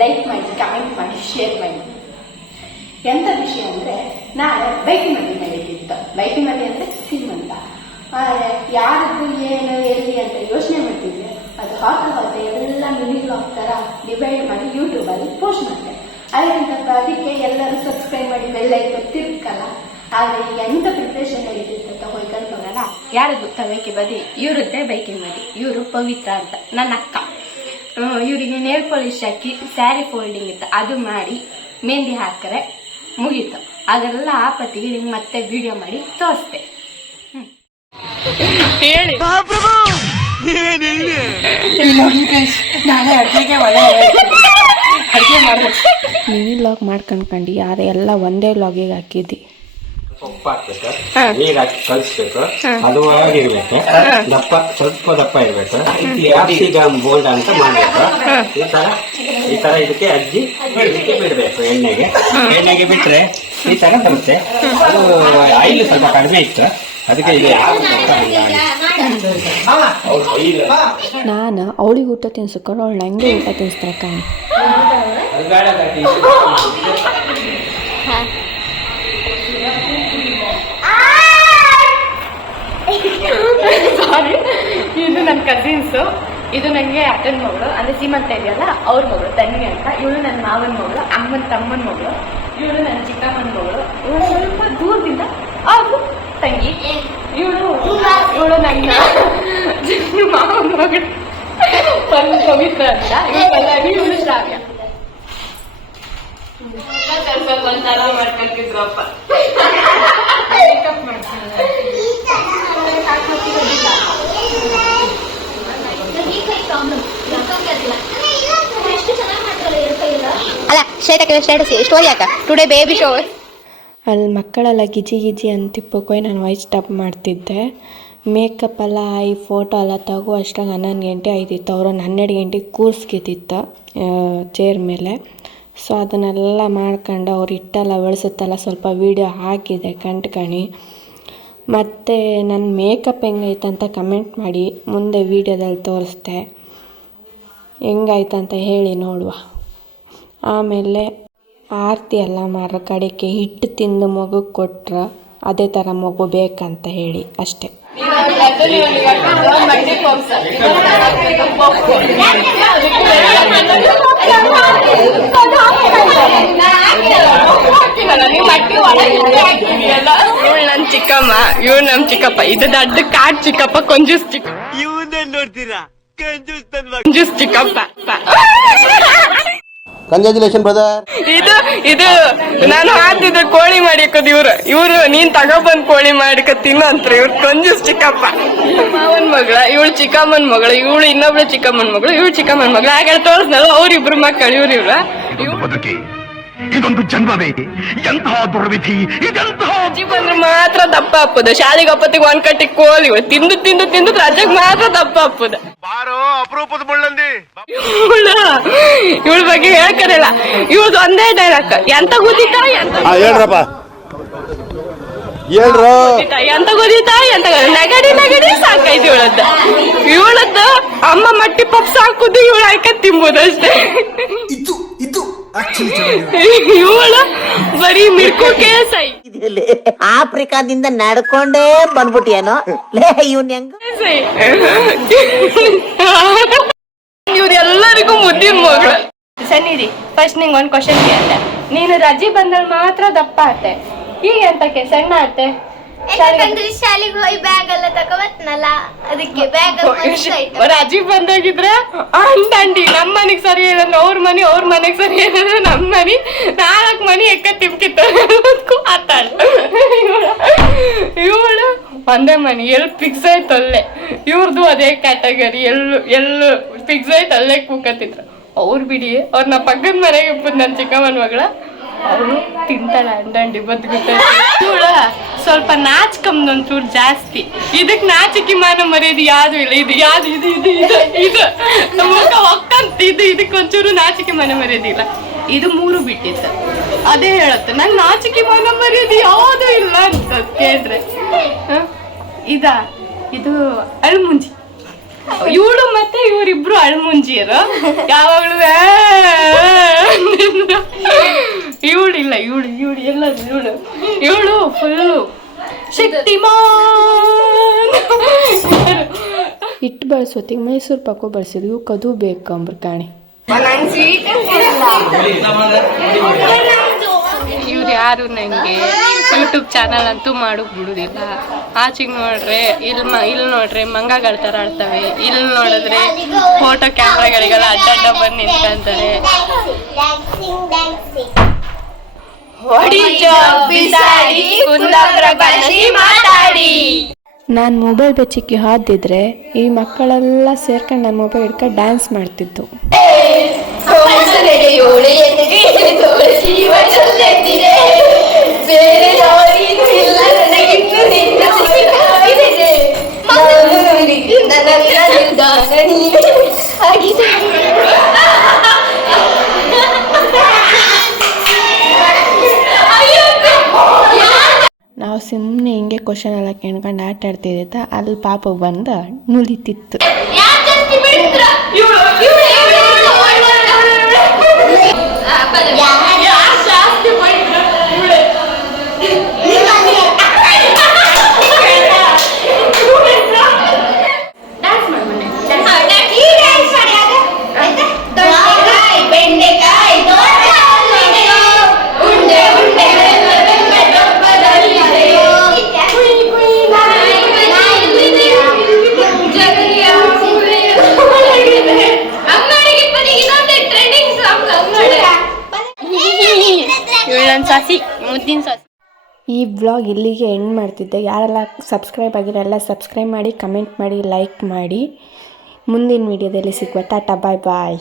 Like ಮಾಡಿ, comment ಮಾಡಿ, share ಮಾಡಿ. ಎಂತ ವಿಷಯ ಅಂದ್ರೆ ನಾಳೆ ಬೈಕಿ ಮದಿ ನಡೀತಿತ್ತು. ಬೈಕಿ ಮದಿ ಅಂದ್ರೆ ಸೀಮಂತ. ಯಾರದ್ದು ಏನು ಎಲ್ಲಿ ಅಂತ ಯೋಚನೆ ಮಾಡ್ತಿದ್ರೆ ಅದು ಹಾಕುವಂತೆ ಎಲ್ಲ ಮಿನಿ ಬ್ಲಾಗ್ ತರ ಡಿವೈಡ್ ಮಾಡಿ ಯೂಟ್ಯೂಬ್ ಅಲ್ಲಿ ಪೋಸ್ಟ್ ಮಾಡ್ತಾರೆ. ಅದಕ್ಕೆ ಎಲ್ಲರೂ ಸಬ್ಸ್ಕ್ರೈಬ್ ಮಾಡಿ ಬೆಲ್ ಐಕನ್ ತಿರ್ಕಲ್ಲ. ಆದ್ರೆ ಎಂತ ಪ್ರಿಪರೇಷನ್ ನಡೀತಿತ್ತು ಅಂತ ಹೋಯ್ಕೊಂಡು ಹೋಗಲ್ಲ. ಯಾರದ್ದು ಗೊತ್ತಾ ಬೈಕಿ ಬದಿ? ಇವ್ರದ್ದೇ ಬೈಕಿ ಮದಿ. ಇವರು ಪವಿತ್ರ ಅಂತ ನನ್ನ ಅಕ್ಕ. ಇವರಿಗೆ ನೇಲ್ ಪಾಲಿಶ್ ಹಾಕಿ ಸ್ಯಾರಿ ಫೋಲ್ಡಿಂಗ್ ಇತ್ತು, ಅದು ಮಾಡಿ ಮೆಹಂದಿ ಹಾಕರೆ ಮುಗೀತು. ಅದೆಲ್ಲ ಆಪತ್ತಿಗೆ ನಿಮ್ಗೆ ಮತ್ತೆ ವಿಡಿಯೋ ಮಾಡಿ ತೋರಿಸ್ತೆ. ಹೇಳಿ ಮಿನಿ ವ್ಲಾಗ್ ಮಾಡ್ಕೊಂಡ್ಕೊಂಡು ಯಾರು ಎಲ್ಲ ಒಂದೇ ವ್ಲಾಗಿಗೆ ಹಾಕಿದ್ದಿ. ಸೊಪ್ಪು ಹಾಕ್ಬೇಕು, ನೀರ್ ಹಾಕಿ ಕಲಿಸ್ಬೇಕು, ಅದು ಇರ್ಬೇಕು, ದಪ್ಪ ಸ್ವಲ್ಪ ದಪ್ಪ ಇರ್ಬೇಕು. ಕ್ಯಾಪ್ಸಿಕಮ್ ಬೋಲ್ಡ್ ಅಂತ ಮಾಡ್ಬೇಕು. ಈ ತರ ಇದಕ್ಕೆ ಅಜ್ಜಿ ಇದಕ್ಕೆ ಬಿಡ್ಬೇಕು ಎಣ್ಣೆಗೆ ಬಿಟ್ರೆ ಈ ತರ ಬರುತ್ತೆ. ಅದು ಆಯಿಲ್ ಸ್ವಲ್ಪ ಕಡಿಮೆ ಇತ್ತು, ಅದಕ್ಕೆ ಇದು ನಾನು ಅವಳಿಗೆ ಊಟ ತಿನ್ಸ್ಕೊಂಡು ಅವಳು ನಂಗೆ ಊಟ ತಿನ್ನಿಸ್ತಾರೆ ಕಾಣಿ. ಸಾರಿ, ಇದು ನನ್ನ ಕಸಿನ್ಸು. ಇದು ನನಗೆ ಅಕ್ಕನ ಮಗಳು, ಅಂದ್ರೆ ಸೀಮಂತ ಇದೆಯಲ್ಲ ಅವ್ರ ಮಗಳು ತಂಗಿ ಅಂತ. ಇವಳು ನನ್ನ ಮಾವನ ಮಗಳು, ಅಮ್ಮನ ತಮ್ಮನ ಮಗಳು. ಇವಳು ನನ್ನ ಚಿಕ್ಕಮ್ಮನ ಮಗಳು. ಇವಳು ಸ್ವಲ್ಪ ದೂರದಿಂದ ಅವ್ರು ತಂಗಿ. ಇವಳು ನನ್ನ ಮಾವನ ಮಗಳು ಪವಿತ್ರ ಅಂತ. ಇವಳು ಶ್ರಾವ್ಯ. ಒಂಥರ ಮಾಡ್ಕೊಂತಿದ್ರು ಅಪ್ಪ. ಅಲ್ಲ ಸ್ಟೇಟಸ್ ಸ್ಟೋರಿ ಹಾಕ ಟುಡೇ ಬೇಬಿ ಶೋವರ್. ಅಲ್ಲಿ ಮಕ್ಕಳೆಲ್ಲ ಗಿಜಿ ಅಂತಿಪ್ಪಕ್ಕೋಯ್ ನಾನು ವಾಯ್ಸ್ ಸ್ಟಾಪ್ ಮಾಡ್ತಿದ್ದೆ. ಮೇಕಪ್ ಎಲ್ಲ ಈ ಫೋಟೋ ಎಲ್ಲ ತಗೋ ಅಷ್ಟಾಗ 11 ಗಂಟೆ ಆಯ್ತಿತ್ತು. ಅವ್ರನ್ನ 12 ಗಂಟೆಗೆ ಕೂರಿಸ್ಕಿತ್ತಿತ್ತು ಚೇರ್ ಮೇಲೆ. ಸೊ ಅದನ್ನೆಲ್ಲ ಮಾಡ್ಕೊಂಡು ಅವ್ರು ಇಟ್ಟೆಲ್ಲ ಬೆಳೆಸುತ್ತಲ್ಲ ಸ್ವಲ್ಪ ವೀಡಿಯೋ ಹಾಕಿದೆ ಕಂಟ್ಕಣಿ. ಮತ್ತು ನನ್ನ ಮೇಕಪ್ ಹೆಂಗೈತಂತ ಕಮೆಂಟ್ ಮಾಡಿ, ಮುಂದೆ ವೀಡಿಯೋದಲ್ಲಿ ತೋರಿಸ್ದೆ. ಹೆಂಗಾಯ್ತಂತ ಹೇಳಿ ನೋಡುವ. ಆಮೇಲೆ ಆರತಿ ಎಲ್ಲ ಮಾರೋ ಕಡೆಗೆ ಹಿಟ್ಟು ತಿಂದು ಮಗುಗೆ ಕೊಟ್ರೆ ಅದೇ ಥರ ಮಗು ಬೇಕಂತ ಹೇಳಿ ಅಷ್ಟೇ. ಇವಳು ನನ್ ಚಿಕ್ಕಮ್ಮ, ಇವ್ರು ನಮ್ ಚಿಕ್ಕಪ್ಪ. ಇದು ದೊಡ್ಡ ಕಾಡ್ ಚಿಕ್ಕಪ್ಪ, ಕೊಂಜೂಸ್ ಚಿಕ್ಕ. ನೋಡ್ತೀರಾ ಕೊಂಜೂಸ್ ಚಿಕ್ಕಪ್ಪ. Congratulation brother. ಇದು ನಾನು ಹಾಕಿದ್ರೆ ಕೋಳಿ ಮಾಡಿಕೋದು ಇವ್ರು ನೀನ್ ತಗೊಬಂದ್ ಕೋಳಿ ಮಾಡಿಕ ತಿನ್ನಂತ್ರಿ. ಇವ್ರು ಕೊಂಜೂಸ್ ಚಿಕ್ಕಪ್ಪ. ಮಾವನ್ ಮಗಳ, ಇವಳು ಚಿಕ್ಕಮ್ಮನ್ ಮಗಳು, ಇವಳು ಇನ್ನೊಬ್ಳು ಚಿಕ್ಕಮ್ಮನ್ ಮಗಳು, ಇವಳು ಚಿಕ್ಕಮ್ಮನ್ ಮಗಳು. ಹಾಗೆ ತೋರಿಸ್ನಲ್ಲ ಅವ್ರಿಬ್ರು ಮಕ್ಕಳು. ಇವ್ರು ಇದೊಂದು ಜನ್ಮವೇ, ಎಂತಹ ದುರ್ವಿಧಿ ಇದೆಂತಹ. ಅಜ್ಜಿ ಬಂದ್ರೆ ಮಾತ್ರ ದಪ್ಪ ಹಾಪುದು. ಶಾಲೆಗೆ ಅಪ್ಪತ್ತಿಗೆ 1 ಕಟ್ಟಿ ಕೋಲಿ ತಿಂದು ರಜೆಗೆ ಮಾತ್ರ ದಪ್ಪ ಹಾಪುದು. ಬಾರೋ ಅಪರೂಪದ ಮುಳ್ಳಂದಿ. ಇವಳ ಬಗ್ಗೆ ಹೇಳ್ಕರಲ್ಲ. ಇವಳ್ದು ಒಂದೇ ಡೈಲಾಗ್, ಎಂತ ಗೊತ್ತಿತ್ತಾ ಹೇಳ್ರಪ್ಪ ಹೇಳ್ರು ಎಂತ ಗೊತ್ತಿತ್ತಾ ಎಂತ ನಗಡಿ ಸಾಕಾಯ್ತು ಇವಳದ್ದು. ಅಮ್ಮ ಮಟ್ಟಿ ಪಪ್ಸ್ ಹಾಕುದು, ಇವಳು ಹಾಕ ತಿಂಬುದು ಅಷ್ಟೇ. ಇವಳು ಬರೀ ಮಿರ್ಕು ಕೇಸ. ಆಫ್ರಿಕಾದಿಂದ ನಡ್ಕೊಂಡೇ ಬಂದ್ಬಿಟ್ಟಿಯೇನೋ ಲೇ ಇವ್ನ ಹೆಂಗ. ಇವ್ರೆಲ್ಲರಿಗೂ ಮುದ್ದಿನ ಮಗಳು. ಸನ್ನಿಧಿ, ಫಸ್ಟ್ ನಿಂಗೆ ಒಂದು ಕ್ವಶನ್ ಕೇಳ್ತೆ. ನೀನು ರಜೆ ಬಂದಲ್ಲಿ ಮಾತ್ರ ದಪ್ಪ ಆತೆ, ಈಗ ಎಂತಕ್ಕೆ ಸಣ್ಣ ಆತೆ? ಶಾಲೆಗೆ ಹೋಗಿ ಬ್ಯಾಗ್ ಎಲ್ಲ ತಗೋಬತ್ನಲ್ಲ, ಅದಕ್ಕೆ ಬ್ಯಾಗ್ ರಜೆ ಬಂದಾಗಿದ್ರೆ ಅಂಡಿ ನಮ್ಮ ಮನೆಗ್ ಸರಿ ಏನಂದ್ರೆ ಅವ್ರ ಮನೆಗ್ ಸರಿ ಏನಂದ್ರೆ ನಮ್ಮ ಮನೆ 4 ಮನೆ ಎಕ್ಕ ತಿಮ್ಕಿತ್ತ ಆತಾಳ. ಇವಳು ಒಂದೇ ಮನೆ ಎಲ್ಲಿ ಫಿಕ್ಸ್ ಆಯ್ತು ಅಲ್ಲೇ. ಇವ್ರದ್ದು ಅದೇ ಕ್ಯಾಟಗರಿ, ಎಲ್ಲು ಫಿಕ್ಸ್ ಆಯ್ತು ಅಲ್ಲೇ ಕೂಕತ್ತಿದ್ರು. ಅವ್ರು ಬಿಡಿ, ಅವ್ರ ನಾ ಪಕ್ಕದ ಮನೆಗೆ ಇಪ್ಪದು ನನ್ನ ಚಿಕ್ಕಮ್ಮನ ಮಗಳ. ಅವಳು ತಿಂತಾಳ ಅಂಡಂಡಿ ಬದ್ಗುತ್ತ. ಇವಳ ಸ್ವಲ್ಪ ನಾಚ್ಕಂದೊಂಚೂರು ಜಾಸ್ತಿ. ಇದಕ್ ನಾಚಿಕೆ ಮಾನ ಮರ್ಯಾದೆ ಯಾವ್ದು ಇಲ್ಲ. ಇದು ಮುಖ ಹೋಗ್ತಂತ ಇದಕ್ಕೊಂಚೂರು ನಾಚಿಕೆ ಮಾನ ಮರ್ಯಾದೆ ಇಲ್ಲ. ಇದು 3 ಬಿಟ್ಟಿತ್ತು. ಅದೇ ಹೇಳತ್ತೆ, ನಂಗೆ ನಾಚಿಕೆ ಮಾನ ಮರ್ಯಾದೆ ಯಾವುದು ಇಲ್ಲ ಅಂತ ಕೇಳಿದ್ರೆ. ಇದು ಅಳ್ಮುಂಜಿ. ಇವಳು ಮತ್ತೆ ಇವರಿಬ್ರು ಅಳ್ಮುಂಜಿಯರು. ಯಾವಾಗ್ಲೂ ಇವಳು ಫುಲ್ಲು ಶಕ್ತಿಮಾನ್. ಹಿಟ್ಟು ಬಳಸೋತಿಗೆ ಮೈಸೂರು ಪಾಕು ಬಳಸಿದ್ವಿ, ಇವು ಕದು ಬೇಕು ಅಂಬ್ರ ಕಾಣಿ. ಇವ್ರು ಯಾರು ನನಗೆ ಯೂಟ್ಯೂಬ್ ಚಾನಲ್ ಅಂತೂ ಮಾಡೋಕ್ ಬಿಡುದಿಲ್ಲ. ಆಚೆಗೆ ನೋಡ್ರೆ ಇಲ್ಲಿ ನೋಡ್ರೆ ಮಂಗಗಳ ಥರ ಆಡ್ತವೆ, ಇಲ್ಲಿ ನೋಡಿದ್ರೆ ಫೋಟೋ ಕ್ಯಾಮ್ರಾಗಳಿಗೆಲ್ಲ ಅಡ್ಡ ಬಂದು ನಿಂತ್ಕೊಂತಾರೆ. ನಾನು ಮೊಬೈಲ್ ಬೆಚ್ಚಿಕ್ಕಿ ಹಾದಿದ್ರೆ ಈ ಮಕ್ಕಳೆಲ್ಲ ಸೇರ್ಕೊಂಡು ನನ್ನ ಮೊಬೈಲ್ ಹಿಡ್ಕೊಂಡು ಡ್ಯಾನ್ಸ್ ಮಾಡ್ತಿದ್ದು. ನಾವು ಸುಮ್ಮನೆ ಹಿಂಗೆ ಕ್ವಶನ್ ಎಲ್ಲ ಕೇಳ್ಕೊಂಡು ಆಟ ಆಡ್ತಿದ್ದ, ಅಲ್ಲಿ ಪಾಪ ಬಂದು ನುಲಿತಿತ್ತು. ಈ ವ್ಲಾಗ್ ಇಲ್ಲಿಗೆ ಎಂಡ್ ಮಾಡ್ತಿದ್ದೆ. ಯಾರೆಲ್ಲ ಸಬ್ಸ್ಕ್ರೈಬ್ ಆಗಿರೋ ಎಲ್ಲ ಸಬ್ಸ್ಕ್ರೈಬ್ ಮಾಡಿ, ಕಮೆಂಟ್ ಮಾಡಿ, ಲೈಕ್ ಮಾಡಿ. ಮುಂದಿನ ವಿಡಿಯೋದಲ್ಲಿ ಸಿಗುವ. ಟಾಟಾ, ಬಾಯ್ ಬಾಯ್.